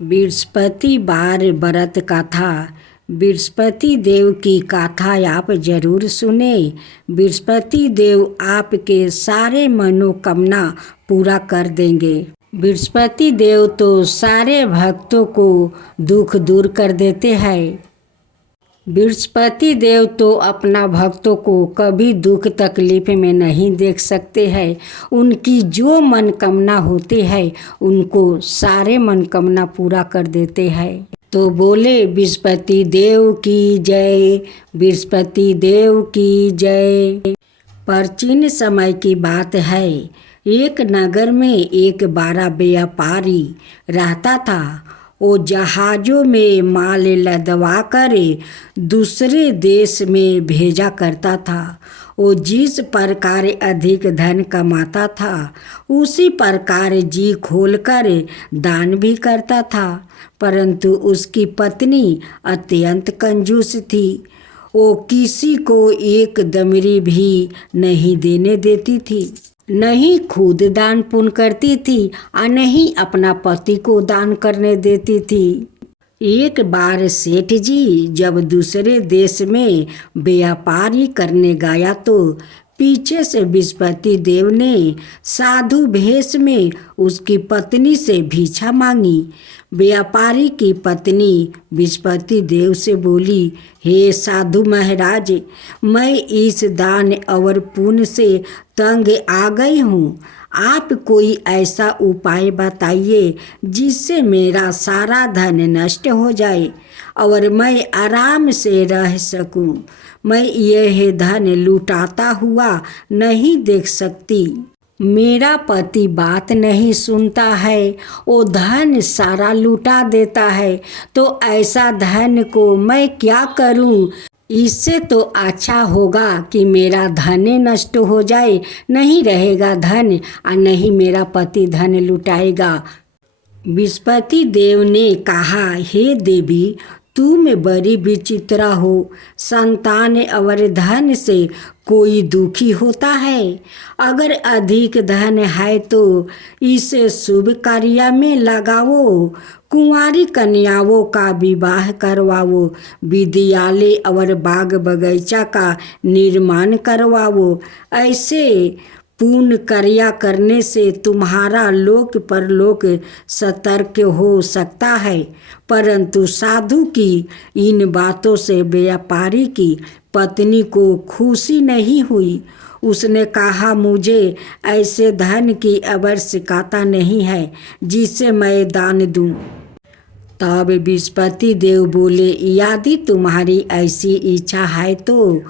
बृहस्पति बार व्रत कथा। बृहस्पति देव की कथा आप जरूर सुने। बृहस्पति देव आपके सारे मनोकामना पूरा कर देंगे। बृहस्पति देव तो सारे भक्तों को दुख दूर कर देते हैं। बृहस्पति देव तो अपना भक्तों को कभी दुख तकलीफ में नहीं देख सकते हैं। उनकी जो मनोकामना होती है उनको सारे मनोकामना पूरा कर देते हैं। तो बोले बृहस्पति देव की जय, बृहस्पति देव की जय। प्राचीन समय की बात है। एक नगर में एक बड़ा व्यापारी रहता था। वो जहाज़ों में माल लदवा कर दूसरे देश में भेजा करता था। वो जिस प्रकार अधिक धन कमाता था उसी प्रकार जी खोलकर दान भी करता था। परंतु उसकी पत्नी अत्यंत कंजूस थी। वो किसी को एक दमड़ी भी नहीं देने देती थी, नहीं खुद दान पुण्य करती थी और नहीं अपना पति को दान करने देती थी। एक बार सेठ जी जब दूसरे देश में व्यापारी करने गया तो पीछे से बृहस्पति देव ने साधु भेष में उसकी पत्नी से भिक्षा मांगी। व्यापारी की पत्नी बृहस्पति देव से बोली, हे साधु महाराज, मैं इस दान और पुण्य से तंग आ गई हूँ। आप कोई ऐसा उपाय बताइए जिससे मेरा सारा धन नष्ट हो जाए और मैं आराम से रह सकूं। मैं यह धन लुटाता हुआ नहीं देख सकती। मेरा पति बात नहीं सुनता है, वो धन सारा लुटा देता है। तो ऐसा धन को मैं क्या करूं? इससे तो अच्छा होगा कि मेरा धन नष्ट हो जाए, नहीं रहेगा धन और नहीं मेरा पति धन लुटाएगा। बृहस्पति देव ने कहा, हे देवी, तुम बड़ी विचित्र हो। संतान और धन से कोई दुखी होता है। अगर अधिक धन है तो इसे शुभ कार्य में लगाओ, कुंवारी कन्याओं का विवाह करवाओ, विद्यालय और बाग बगीचा का निर्माण करवाओ। ऐसे पूर्ण कार्य करने से तुम्हारा लोक परलोक सतर्क हो सकता है। परंतु साधु की इन बातों से व्यापारी की पत्नी को खुशी नहीं हुई। उसने कहा, मुझे ऐसे धन की आवश्यकता नहीं है जिसे मैं दान दूं। तब बृहस्पति देव बोले, यदि तुम्हारी ऐसी इच्छा है तो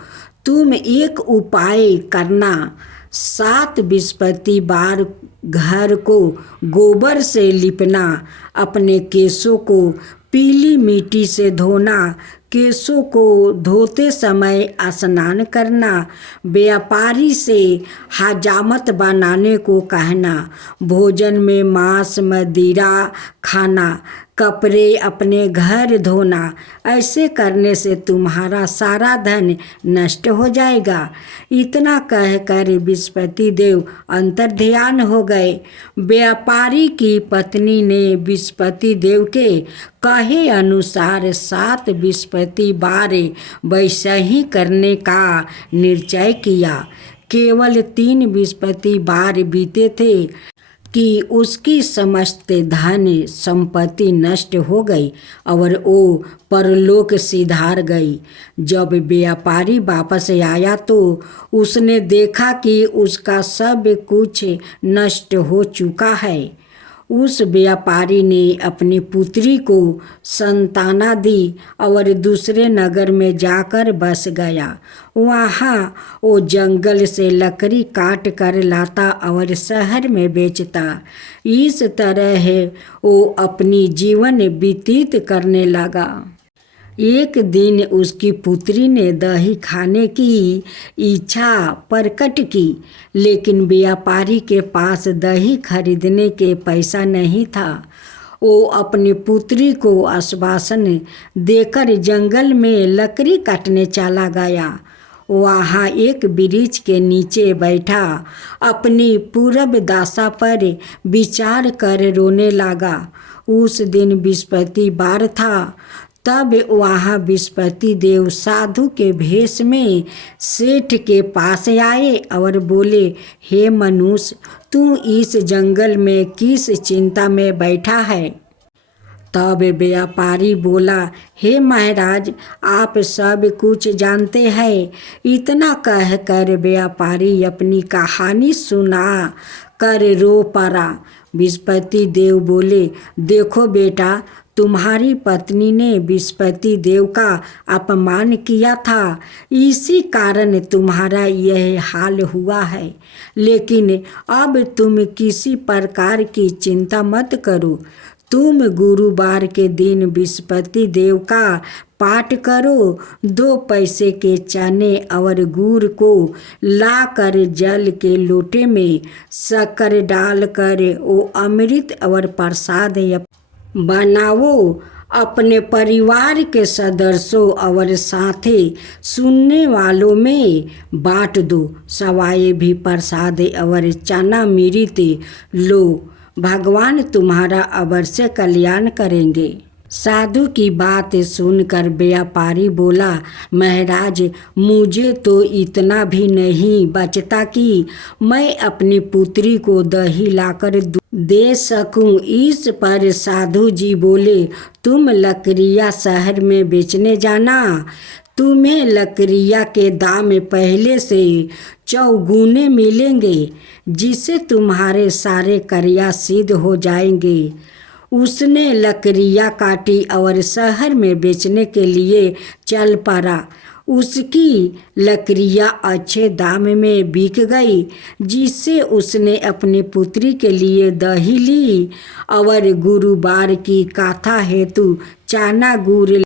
तुम एक उपाय करना। 7 बृहस्पतिवार घर को गोबर से लिपना, अपने केशों को पीली मिट्टी से धोना, केशों को धोते समय स्नान करना, व्यापारी से हजामत बनाने को कहना, भोजन में मांस मदिरा खाना, कपड़े अपने घर धोना। ऐसे करने से तुम्हारा सारा धन नष्ट हो जाएगा। इतना कहकर बृहस्पति देव अंतर्ध्यान हो गए। व्यापारी की पत्नी ने बृहस्पति देव के कहे अनुसार 7 बृहस्पतिवार वैसे ही करने का निश्चय किया। केवल 3 बृहस्पतिवार बीते थे कि उसकी समस्त धन संपत्ति नष्ट हो गई और वो परलोक सिधार गई। जब व्यापारी वापस आया तो उसने देखा कि उसका सब कुछ नष्ट हो चुका है। उस व्यापारी ने अपनी पुत्री को संताना दी और दूसरे नगर में जाकर बस गया। वहाँ वो जंगल से लकड़ी काट कर लाता और शहर में बेचता। इस तरह वो अपनी जीवन व्यतीत करने लगा। एक दिन उसकी पुत्री ने दही खाने की इच्छा प्रकट की, लेकिन व्यापारी के पास दही खरीदने के पैसा नहीं था। वो अपनी पुत्री को आश्वासन देकर जंगल में लकड़ी काटने चला गया। वहाँ एक वृक्ष के नीचे बैठा अपनी पूरब दशा पर विचार कर रोने लगा। उस दिन बृहस्पतिवार था। तब वहाँ बृहस्पति देव साधु के भेष में सेठ के पास आए और बोले, हे मनुष्य, तू इस जंगल में किस चिंता में बैठा है? तब व्यापारी बोला, हे महाराज, आप सब कुछ जानते हैं। इतना कहकर व्यापारी अपनी कहानी सुना कर रो पड़ा। बृहस्पति देव बोले, देखो बेटा, तुम्हारी पत्नी ने बृहस्पति देव का अपमान किया था, इसी कारण तुम्हारा यह हाल हुआ है। लेकिन अब तुम किसी प्रकार की चिंता मत करो। तुम गुरुवार के दिन बृहस्पति देव का पाठ करो। 2 पैसे के चने और गुड़ को लाकर जल के लोटे में शक्कर डालकर वो अमृत और प्रसाद बनाओ। अपने परिवार के सदस्यों और साथी सुनने वालों में बांट दो। सवाए भी प्रसाद और चना मृत लो। भगवान तुम्हारा अवश्य कल्याण करेंगे। साधु की बात सुनकर व्यापारी बोला, महाराज, मुझे तो इतना भी नहीं बचता कि मैं अपनी पुत्री को दही लाकर दे सकूं। इस पर साधु जी बोले, तुम लकड़ियाँ शहर में बेचने जाना। तुम्हें लकड़ियाँ के दाम पहले से चौगुने मिलेंगे, जिससे तुम्हारे सारे कार्य सिद्ध हो जाएंगे। उसने लकड़ियाँ काटी और शहर में बेचने के लिए चल पड़ा। उसकी लकड़ियाँ अच्छे दाम में बिक गई, जिससे उसने अपनी पुत्री के लिए दही ली और गुरुवार की कथा हेतु चना गुड़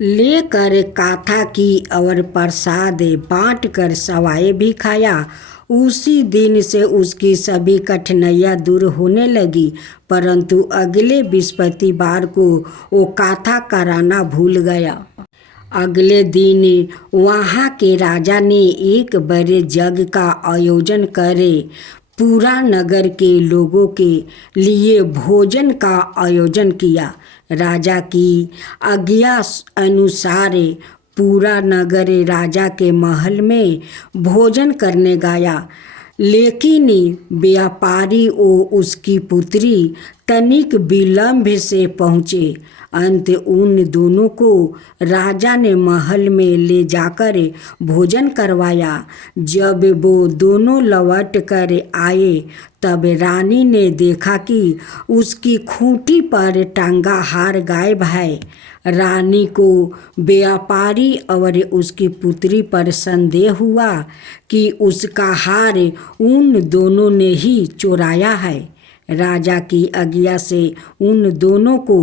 लेकर कथा की और प्रसाद बांट कर सवाए भी खाया। उसी दिन से उसकी सभी कठिनाइयाँ दूर होने लगी, परंतु अगले बृहस्पतिवार को वो कथा कराना भूल गया। अगले दिन वहाँ के राजा ने एक बड़े यज्ञ का आयोजन करे पूरा नगर के लोगों के लिए भोजन का आयोजन किया। राजा की आज्ञा अनुसार पूरा नगर राजा के महल में भोजन करने गया, लेकिन व्यापारी और उसकी पुत्री तनिक विलंब से पहुँचे। अंत उन दोनों को राजा ने महल में ले जाकर भोजन करवाया। जब वो दोनों लौट कर आए तब रानी ने देखा कि उसकी खूंटी पर टंगा हार गायब है। रानी को व्यापारी और उसकी पुत्री पर संदेह हुआ कि उसका हार उन दोनों ने ही चुराया है। राजा की आज्ञा से उन दोनों को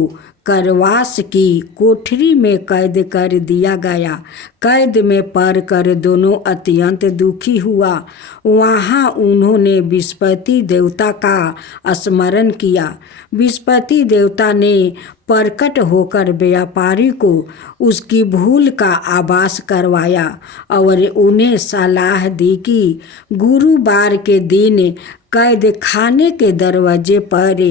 करवास की कोठरी में कैद कर दिया गया। कैद में पड़कर दोनों अत्यंत दुखी हुआ। वहाँ उन्होंने बृहस्पति देवता का स्मरण किया। बृहस्पति देवता ने प्रकट होकर व्यापारी को उसकी भूल का आभास करवाया और उन्हें सलाह दी कि गुरुवार के दिन कैद खाने के दरवाजे पर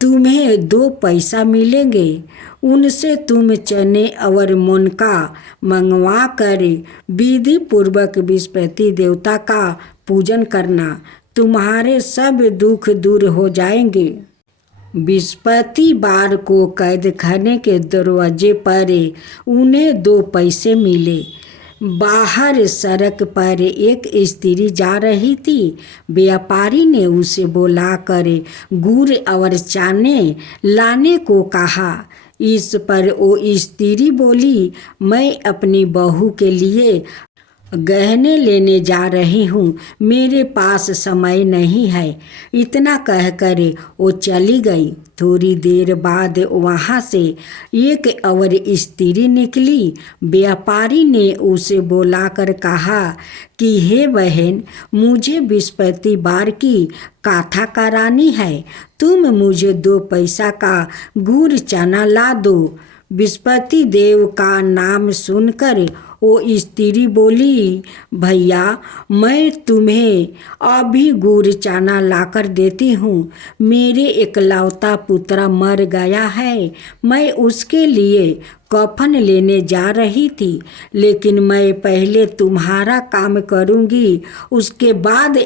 तुम्हें 2 पैसा मिलेंगे। उनसे तुम चने और मुनका मंगवा कर विधि पूर्वक बृहस्पति देवता का पूजन करना। तुम्हारे सब दुख दूर हो जाएंगे। बृहस्पतिवार को कैद खाने के दरवाजे पर उन्हें 2 पैसे मिले। बाहर सड़क पर एक स्त्री जा रही थी। व्यापारी ने उसे बुलाकर गुड़ और चने लाने को कहा। इस पर वो स्त्री बोली, मैं अपनी बहू के लिए गहने लेने जा रही हूँ, मेरे पास समय नहीं है। इतना कहकर वो चली गई। थोड़ी देर बाद वहाँ से एक और स्त्री निकली। व्यापारी ने उसे बुलाकर कहा कि हे बहन, मुझे बृहस्पतिवार की कथा करानी है, तुम मुझे 2 पैसा का गुड़ चना ला दो। बृहस्पति देव का नाम सुनकर वो स्त्री बोली, भैया मैं तुम्हें अभी गुड़ चाना लाकर देती हूँ। मेरे इकलौता पुत्र मर गया है, मैं उसके लिए कफन लेने जा रही थी, लेकिन मैं पहले तुम्हारा काम करूँगी, उसके बाद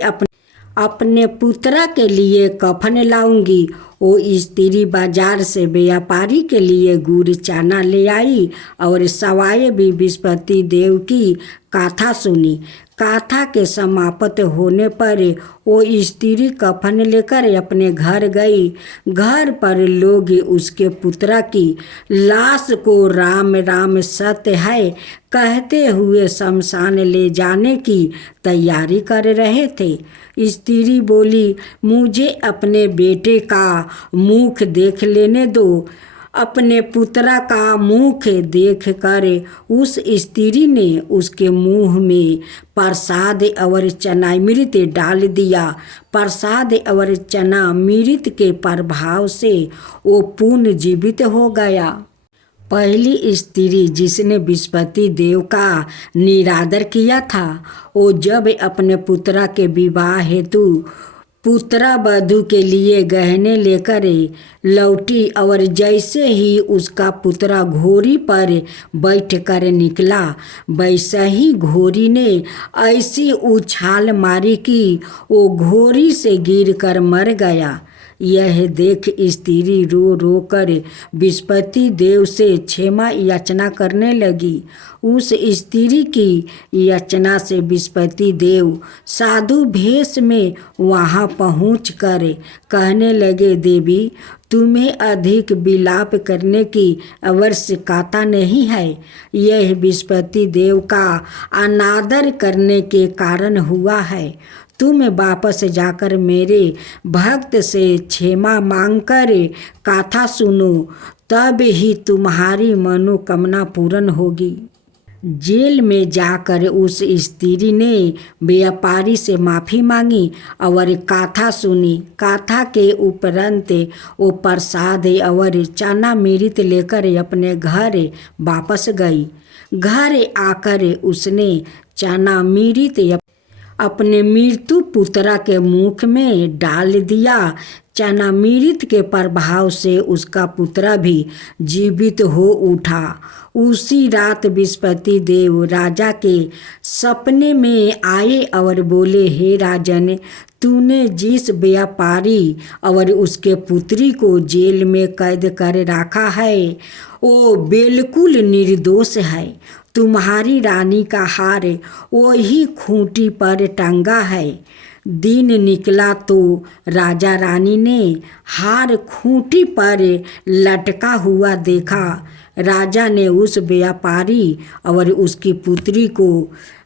अपने पुत्र के लिए कफन लाऊंगी। वो स्त्री बाजार से व्यापारी के लिए गुड़ चाना ले आई और सवाए भी बृहस्पति देव की गाथा सुनी। गाथा के समाप्त होने पर वो स्त्री कफन लेकर अपने घर गई। घर पर लोग उसके पुत्र की लाश को राम राम सत्य है कहते हुए शमशान ले जाने की तैयारी कर रहे थे। स्त्री बोली, मुझे अपने बेटे का मुख देख लेने दो। अपने पुत्र का मुख देख कर उस स्त्री ने उसके मुंह में प्रसाद और चनामृत डाल दिया। प्रसाद और चनामृत के प्रभाव से वो पुनर्जीवित हो गया। पहली स्त्री जिसने बृहस्पति देव का निरादर किया था, वो जब अपने पुत्र के विवाह हेतु पुत्र वधू के लिए गहने लेकर लौटी और जैसे ही उसका पुत्र घोड़ी पर बैठकर निकला, वैसे ही घोड़ी ने ऐसी उछाल मारी कि वो घोड़ी से गिरकर मर गया। यह देख स्त्री रो रो कर बृहस्पति देव से क्षमा याचना करने लगी। उस स्त्री की याचना से बृहस्पति देव साधु भेष में वहाँ पहुँचकर कहने लगे, देवी तुम्हें अधिक विलाप करने की आवश्यकता नहीं है। यह बृहस्पति देव का अनादर करने के कारण हुआ है। तुम वापस जाकर मेरे भक्त से क्षमा मांगकर गाथा सुनो, तब ही तुम्हारी मनोकामना पूर्ण होगी। जेल में जाकर उस स्त्री ने व्यापारी से माफ़ी मांगी और गाथा सुनी। गाथा के उपरांत वो प्रसाद और चनामृत लेकर अपने घर वापस गई। घर आकर उसने चनामृत अपने मृत्यु पुत्र के मुख में डाल दिया। चनामृत के प्रभाव से उसका पुत्र भी जीवित हो उठा। उसी रात बृहस्पति देव राजा के सपने में आए और बोले, हे राजन, तूने जिस व्यापारी और उसके पुत्री को जेल में कैद कर रखा है वो बिल्कुल निर्दोष है। तुम्हारी रानी का हार वही खूंटी पर टंगा है। दिन निकला तो राजा रानी ने हार खूंटी पर लटका हुआ देखा। राजा ने उस व्यापारी और उसकी पुत्री को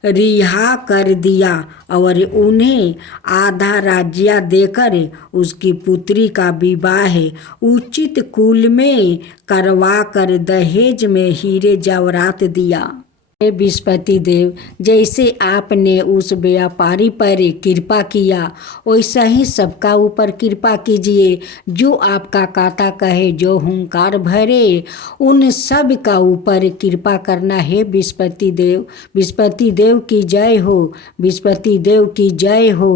रिहा कर दिया और उन्हें आधा राज्य देकर उसकी पुत्री का विवाह उचित कुल में करवा कर दहेज में हीरे जवाहरात दिया। हे बृहस्पति देव, जैसे आपने उस व्यापारी पर कृपा किया वैसा ही सबका ऊपर कृपा कीजिए। जो आपका गाथा कहे, जो हुंकार भरे, उन सब का ऊपर कृपा करना है बृहस्पति देव। बृहस्पति देव की जय हो, बृहस्पति देव की जय हो।